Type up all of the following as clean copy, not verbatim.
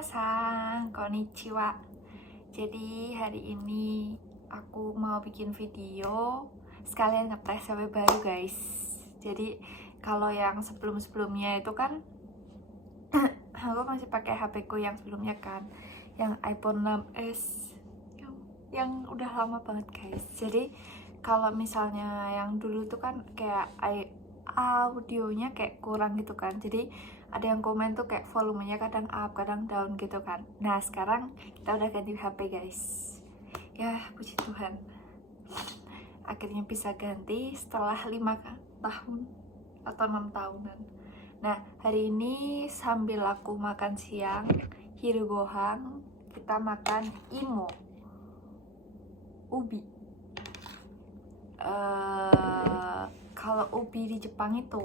Minasan, konnichiwa. Jadi hari ini aku mau bikin video sekalian ngetes HP baru guys. Jadi kalau yang sebelum-sebelumnya itu kan aku masih pakai HP ku yang sebelumnya kan, yang iPhone 6s yang udah lama banget guys. Jadi kalau misalnya yang dulu tuh kan kayak audionya kayak kurang gitu kan, jadi ada yang komen tuh kayak volumenya kadang up kadang down gitu kan. Nah sekarang kita udah ganti HP guys, ya puji Tuhan akhirnya bisa ganti setelah 5 tahun atau 6 tahunan. Nah hari ini sambil aku makan siang hiru gohan, kita makan imo ubi. Kalau ubi di Jepang itu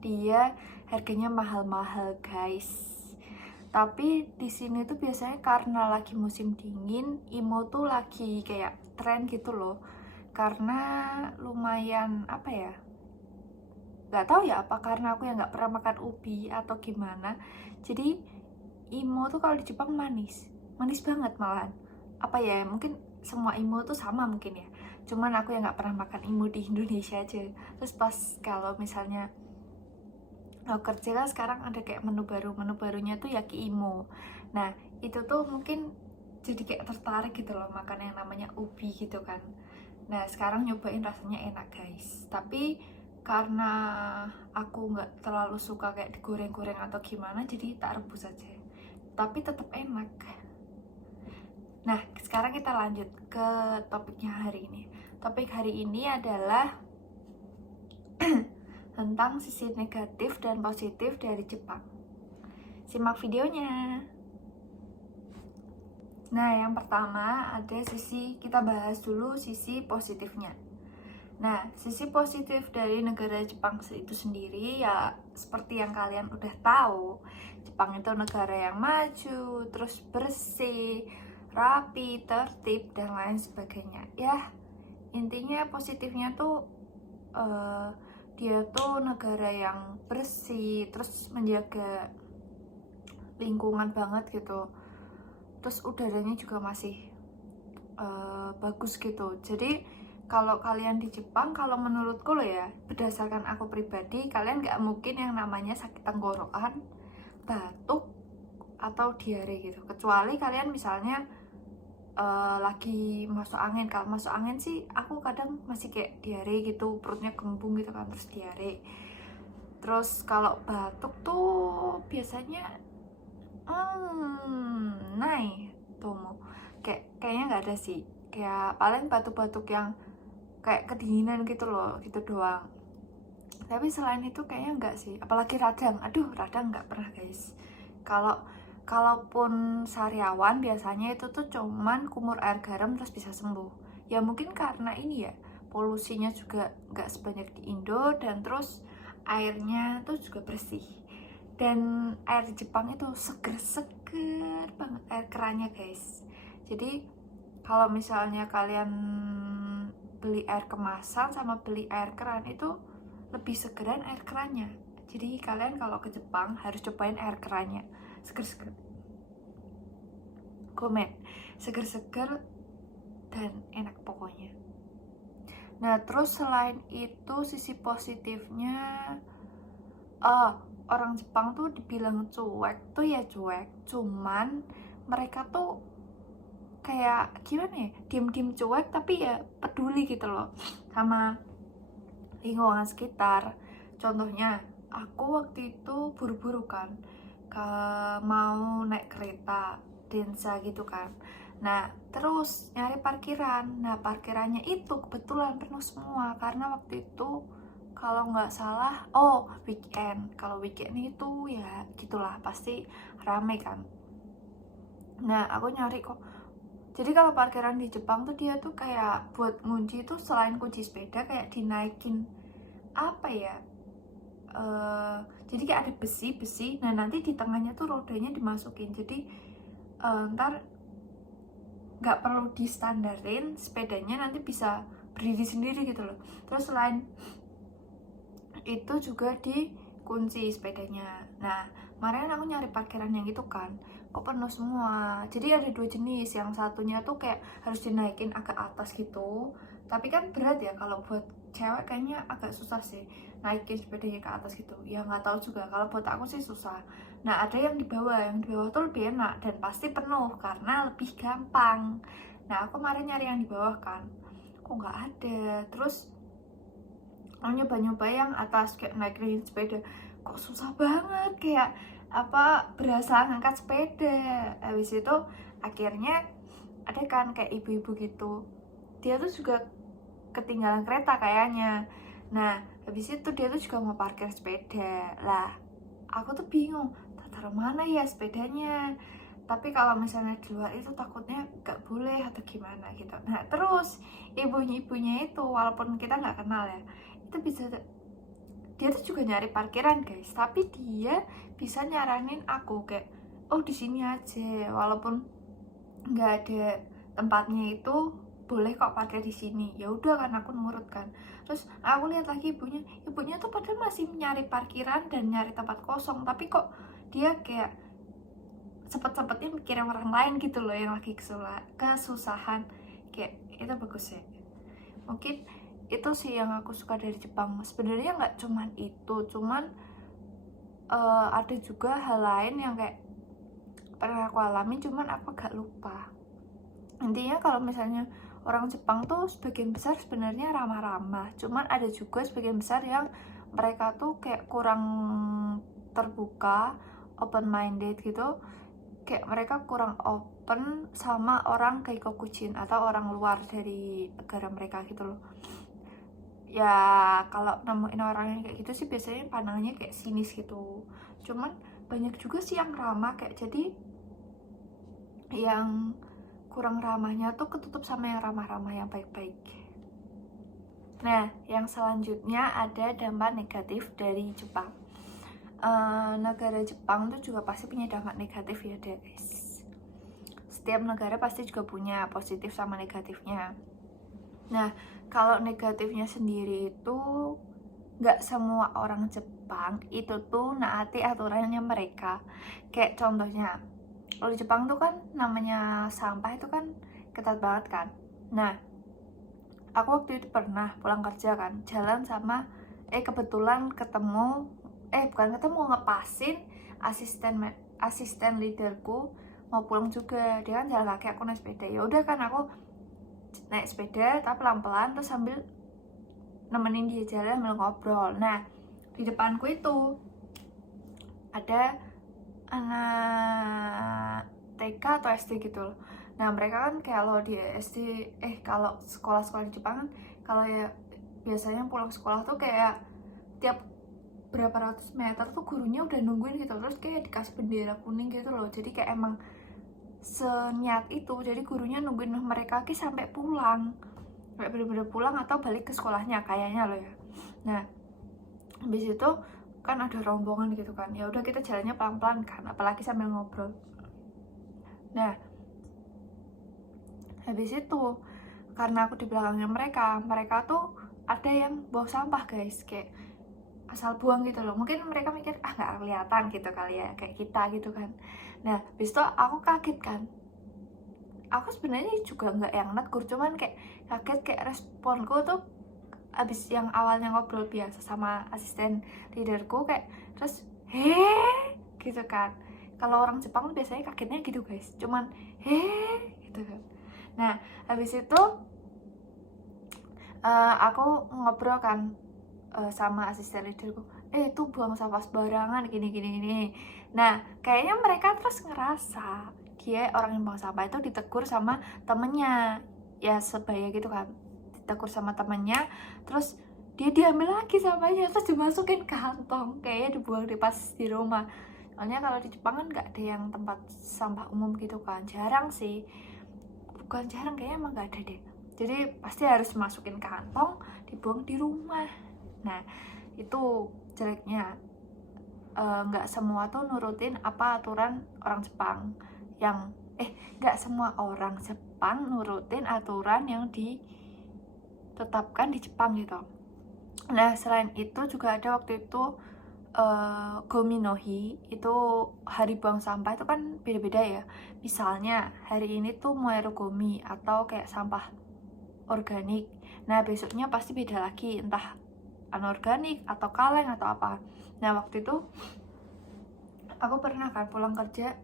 dia harganya mahal-mahal guys. Tapi di sini tuh biasanya karena lagi musim dingin, imo tuh lagi kayak tren gitu loh. Karena lumayan apa ya? Gak tahu ya apa karena aku yang nggak pernah makan ubi atau gimana. Jadi imo tuh kalau di Jepang manis, manis banget malahan. Apa ya? Mungkin semua imo tuh sama mungkin ya. Cuman aku yang nggak pernah makan imo di Indonesia aja. Terus pas kalau misalnya kerja kan sekarang ada kayak menu barunya tuh yaki imo. Nah itu tuh mungkin jadi kayak tertarik gitu loh makan yang namanya ubi gitu kan. Nah sekarang nyobain rasanya enak guys. Tapi karena aku nggak terlalu suka kayak digoreng-goreng atau gimana, jadi tak rebus aja. Tapi tetap enak. Nah sekarang kita lanjut ke topiknya hari ini. Topik hari ini adalah tentang sisi negatif dan positif dari Jepang. Simak videonya. Nah, yang pertama ada kita bahas dulu sisi positifnya. Nah, sisi positif dari negara Jepang itu sendiri ya seperti yang kalian udah tahu. Jepang itu negara yang maju, terus bersih, rapi, tertib, dan lain sebagainya. Ya, intinya positifnya tuh dia tuh negara yang bersih, terus menjaga lingkungan banget gitu, terus udaranya juga masih bagus gitu. Jadi kalau kalian di Jepang, kalau menurutku loh ya, berdasarkan aku pribadi, kalian gak mungkin yang namanya sakit tenggorokan, batuk, atau diare gitu, kecuali kalian misalnya lagi masuk angin. Kalau masuk angin sih aku kadang masih kayak diare gitu, perutnya kembung gitu kan, terus diare. Terus kalau batuk tuh biasanya naik tomo, kayaknya nggak ada sih, kayak paling batuk-batuk yang kayak kedinginan gitu loh, gitu doang. Tapi selain itu kayaknya enggak sih, apalagi radang. Aduh, radang nggak pernah guys. Kalaupun sariawan biasanya itu tuh cuman kumur air garam terus bisa sembuh. Ya mungkin karena ini ya, polusinya juga nggak sebanyak di Indo, dan terus airnya tuh juga bersih. Dan air Jepang itu seger-seger banget air kerannya guys. Jadi kalau misalnya kalian beli air kemasan sama beli air keran itu lebih segeran air kerannya. Jadi kalian kalau ke Jepang harus cobain air kerannya, seger-seger. Komen, seger-seger dan enak pokoknya. Nah terus selain itu sisi positifnya, orang Jepang tuh dibilang cuek tuh ya cuek, cuman mereka tuh kayak gimana ya, diem-diem cuek tapi ya peduli gitu loh sama lingkungan sekitar. Contohnya aku waktu itu buru-buru kan, mau naik kereta Densa gitu kan. Nah terus nyari parkiran, nah parkirannya itu kebetulan penuh semua karena waktu itu kalau nggak salah weekend. Kalau weekend itu ya gitulah, pasti rame kan. Nah aku nyari kok, jadi kalau parkiran di Jepang tuh dia tuh kayak buat ngunci tuh selain kunci sepeda kayak dinaikin apa ya, jadi kayak ada besi, nah nanti di tengahnya tuh rodanya dimasukin, jadi ntar nggak perlu di standarin, sepedanya nanti bisa berdiri sendiri gitu loh. Terus selain itu juga di kunci sepedanya. Nah, kemarin aku nyari parkiran yang itu kan, kok penuh semua. Jadi ada dua jenis, yang satunya tuh kayak harus dinaikin agak atas gitu. Tapi kan berat ya, kalau buat cewek kayaknya agak susah sih naikin sepedanya ke atas gitu. Ya nggak tahu juga, kalau buat aku sih susah. Nah, ada yang di bawah tuh lebih enak dan pasti penuh karena lebih gampang. Nah, aku kemarin nyari yang di bawah kan, kok nggak ada. Terus aku nyoba-nyoba yang atas kayak naikin sepeda, kok susah banget, kayak apa berasa ngangkat sepeda. Habis itu akhirnya ada kan kayak ibu-ibu gitu, dia tuh juga ketinggalan kereta kayaknya. Nah, habis itu dia tuh juga mau parkir sepeda. Lah, aku tuh bingung, taruh mana ya sepedanya. Tapi kalau misalnya di luar itu takutnya gak boleh atau gimana gitu. Nah, terus ibunya itu, walaupun kita nggak kenal ya, itu bisa, dia tuh juga nyari parkiran guys, tapi dia bisa nyaranin aku kayak, oh di sini aja, walaupun nggak ada tempatnya itu boleh kok parkir di sini. Ya udah kan, aku nurut kan. Terus aku lihat lagi ibunya tuh padahal masih nyari parkiran dan nyari tempat kosong, tapi kok dia kayak cepet-cepetnya mikirin orang lain gitu loh yang lagi kesusahan. Kayak itu bagus ya. Mungkin itu sih yang aku suka dari Jepang. Sebenarnya nggak cuman itu, cuman ada juga hal lain yang kayak pernah aku alami, cuman aku agak lupa. Intinya kalau misalnya orang Jepang tuh sebagian besar sebenarnya ramah-ramah, cuman ada juga sebagian besar yang mereka tuh kayak kurang terbuka, open minded gitu. Kayak mereka kurang open sama orang Gaikokujin atau orang luar dari negara mereka gitu loh. Ya kalau nemuin orang yang kayak gitu sih biasanya pandangannya kayak sinis gitu. Cuman banyak juga sih yang ramah, kayak jadi yang kurang ramahnya tuh ketutup sama yang ramah-ramah yang baik-baik. Nah, yang selanjutnya ada dampak negatif dari Jepang. Negara Jepang tuh juga pasti punya dampak negatif ya guys. Setiap negara pasti juga punya positif sama negatifnya. Nah, kalau negatifnya sendiri itu nggak semua orang Jepang itu tuh naati aturannya mereka. Kayak contohnya, kalau di Jepang tuh kan namanya sampah itu kan ketat banget kan. Nah, aku waktu itu pernah pulang kerja kan, jalan sama kebetulan ngepasin asisten leaderku mau pulang juga. Dia kan jalan kaki, aku naik sepeda. Ya udah kan, aku naik sepeda tapi pelan-pelan terus sambil nemenin dia jalan sambil ngobrol. Nah, di depanku itu ada anak TK atau SD gitu loh. Nah, mereka kan kalau di SD, kalau sekolah-sekolah di Jepang kan, kalau ya biasanya pulang sekolah tuh kayak tiap berapa ratus meter tuh gurunya udah nungguin gitu. Terus kayak dikasih bendera kuning gitu loh. Jadi kayak emang seniat itu. Jadi gurunya nungguin mereka sampai pulang. Kayak bener-bener pulang atau balik ke sekolahnya kayaknya loh ya. Nah, habis itu kan ada rombongan gitu kan, ya udah kita jalannya pelan-pelan kan, apalagi sambil ngobrol. Nah, habis itu karena aku di belakangnya mereka tuh ada yang bawa sampah guys, kayak asal buang gitu loh. Mungkin mereka mikir nggak kelihatan gitu kali ya, kayak kita gitu kan. Nah, habis itu aku kaget kan. Aku sebenarnya juga nggak yang negur, cuman kayak kaget, kayak responku tuh abis yang awalnya ngobrol biasa sama asisten leaderku kayak terus gitu kan. Kalau orang Jepang biasanya kagetnya gitu guys, cuman gitu kan. Nah, habis itu aku ngobrol kan sama asisten leaderku, itu buang sampah sembarangan gini. Nah, kayaknya mereka terus ngerasa dia orang yang buang sampah itu ditegur sama temennya ya, sebaya gitu kan, ditegur sama temennya, terus dia diambil lagi sampahnya terus dimasukin kantong, kayaknya dibuang pas di rumah. Soalnya kalau di Jepang kan nggak ada yang tempat sampah umum gitu kan, jarang sih, bukan jarang, kayaknya emang nggak ada deh. Jadi pasti harus masukin kantong, dibuang di rumah. Nah, itu jeleknya, nggak semua tuh nurutin apa aturan orang Jepang yang nggak semua orang Jepang nurutin aturan yang ditetapkan di Jepang gitu. Nah, selain itu juga ada waktu itu Gomi no Hi itu hari buang sampah itu kan beda-beda ya. Misalnya hari ini tuh Moeru Gomi atau kayak sampah organik. Nah besoknya pasti beda lagi, entah anorganik atau kaleng atau apa. Nah waktu itu aku pernah kan pulang kerja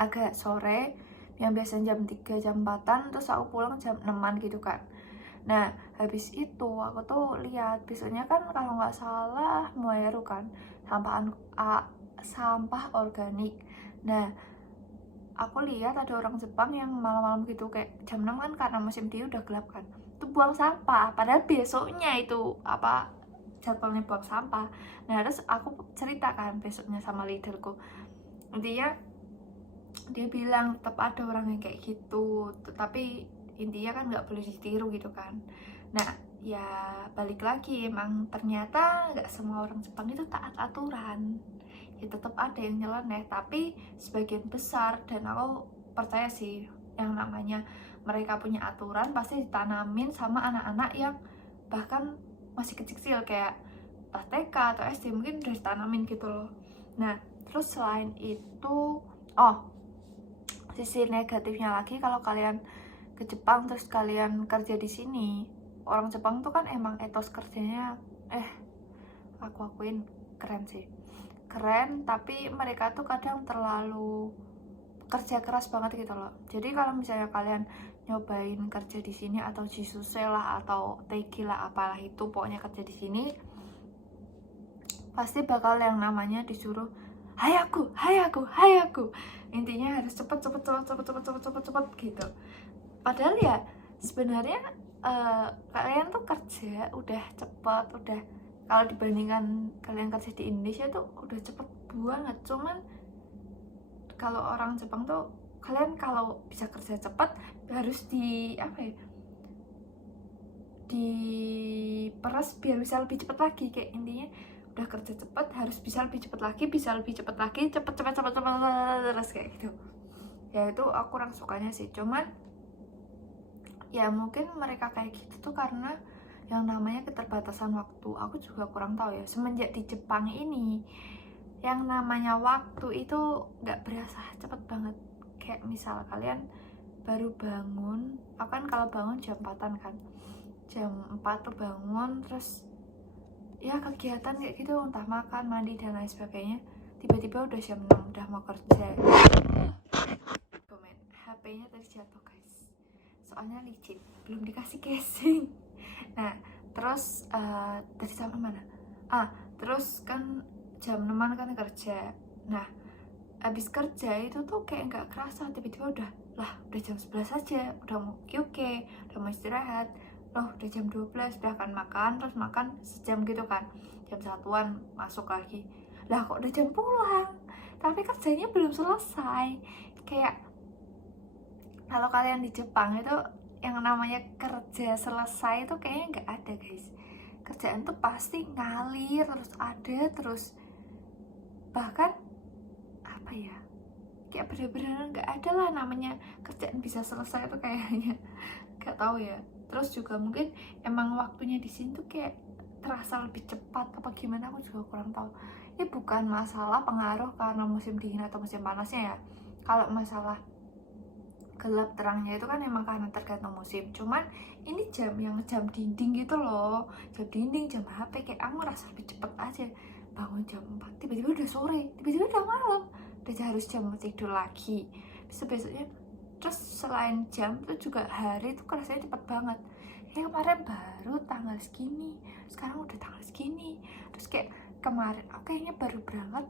agak sore, yang biasanya jam 3 jam 4-an, terus aku pulang jam 6-an gitu kan. Nah habis itu aku tuh lihat besoknya kan kalau nggak salah Moeru kan sampah organik. Nah aku lihat ada orang Jepang yang malam-malam gitu kayak jam 6 kan, karena musim dia udah gelap kan, itu buang sampah padahal besoknya itu apa jadwalnya buang sampah. Nah terus aku ceritakan besoknya sama leaderku, intinya dia bilang tetap ada orang yang kayak gitu, tetapi intinya kan nggak boleh ditiru gitu kan. Nah ya balik lagi, emang ternyata nggak semua orang Jepang itu taat aturan, ya tetap ada yang nyeleneh, tapi sebagian besar, dan aku percaya sih yang namanya mereka punya aturan pasti ditanamin sama anak-anak yang bahkan masih kecil-kecil kayak pas TK atau SD mungkin udah ditanamin gitu loh. Nah terus selain itu, sisi negatifnya lagi, kalau kalian ke Jepang terus kalian kerja di sini, orang Jepang tuh kan emang etos kerjanya aku akuin keren sih, keren, tapi mereka tuh kadang terlalu kerja keras banget gitu loh. Jadi kalau misalnya kalian nyobain kerja di sini atau jisuse lah atau teiki lah apalah itu, pokoknya kerja di sini pasti bakal yang namanya disuruh hayaku, intinya harus cepet gitu. Padahal ya sebenarnya kalian tuh kerja udah cepet, udah kalau dibandingkan kalian kerja di Indonesia tuh udah cepet banget. Cuman kalau orang Jepang tuh kalian kalau bisa kerja cepet harus diperas biar bisa lebih cepet lagi, kayak intinya udah kerja cepet harus bisa lebih cepet lagi, cepet terus kayak gitu. Ya itu aku kurang sukanya sih. Cuman ya mungkin mereka kayak gitu tuh karena yang namanya keterbatasan waktu. Aku juga kurang tahu ya, semenjak di Jepang ini yang namanya waktu itu nggak berasa cepet banget. Kayak misal kalian baru bangun, aku kan kalau bangun jam 4-an kan, jam 4 tuh bangun, terus ya kegiatan kayak gitu, entah makan, mandi, dan lain sebagainya, tiba-tiba udah jam 6, udah mau kerja. Komen, HP-nya tadi jatuh guys, soalnya licin, belum dikasih casing. Nah terus tadi sampai mana? Terus kan jam 6-an kan kerja. Nah habis kerja itu tuh kayak nggak kerasa, tiba-tiba udah jam 11 aja, udah mau QK, udah mau istirahat, udah jam 12, udah akan makan, terus makan sejam gitu kan, jam 1-an masuk lagi, kok udah jam pulang, tapi kerjanya belum selesai. Kayak kalau kalian di Jepang itu yang namanya kerja selesai itu kayaknya nggak ada guys. Kerjaan tuh pasti ngalir terus, ada terus, bahkan apa ya, kayak bener-bener nggak ada lah namanya kerjaan bisa selesai itu kayaknya, nggak tahu ya. Terus juga mungkin emang waktunya di sini tuh kayak terasa lebih cepat apa gimana, aku juga kurang tahu. Ini bukan masalah pengaruh karena musim dingin atau musim panasnya ya. Kalau masalah gelap terangnya itu kan emang karena tergantung musim. Cuman ini jam dinding gitu loh, jam dinding, jam HP, kayak aku ngerasa lebih cepet aja. Bangun jam 4, tiba-tiba udah sore, tiba-tiba udah malam, udah harus jam tidur lagi, besoknya. Terus selain jam itu juga hari itu rasanya cepet banget. Kayak kemarin baru tanggal segini, sekarang udah tanggal segini. Terus kayak kemarin aku kayaknya baru berangkat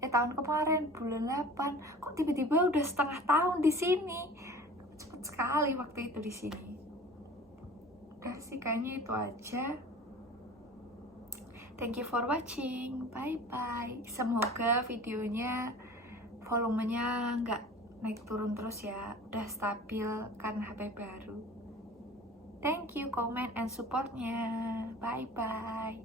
tahun kemarin bulan 8, kok tiba-tiba udah setengah tahun di sini. Cepet sekali waktu itu di sini. Udah sih kayaknya itu aja. Thank you for watching, bye bye. Semoga videonya volumenya nggak naik turun terus ya, udah stabil karena HP baru. Thank you comment and supportnya, bye bye.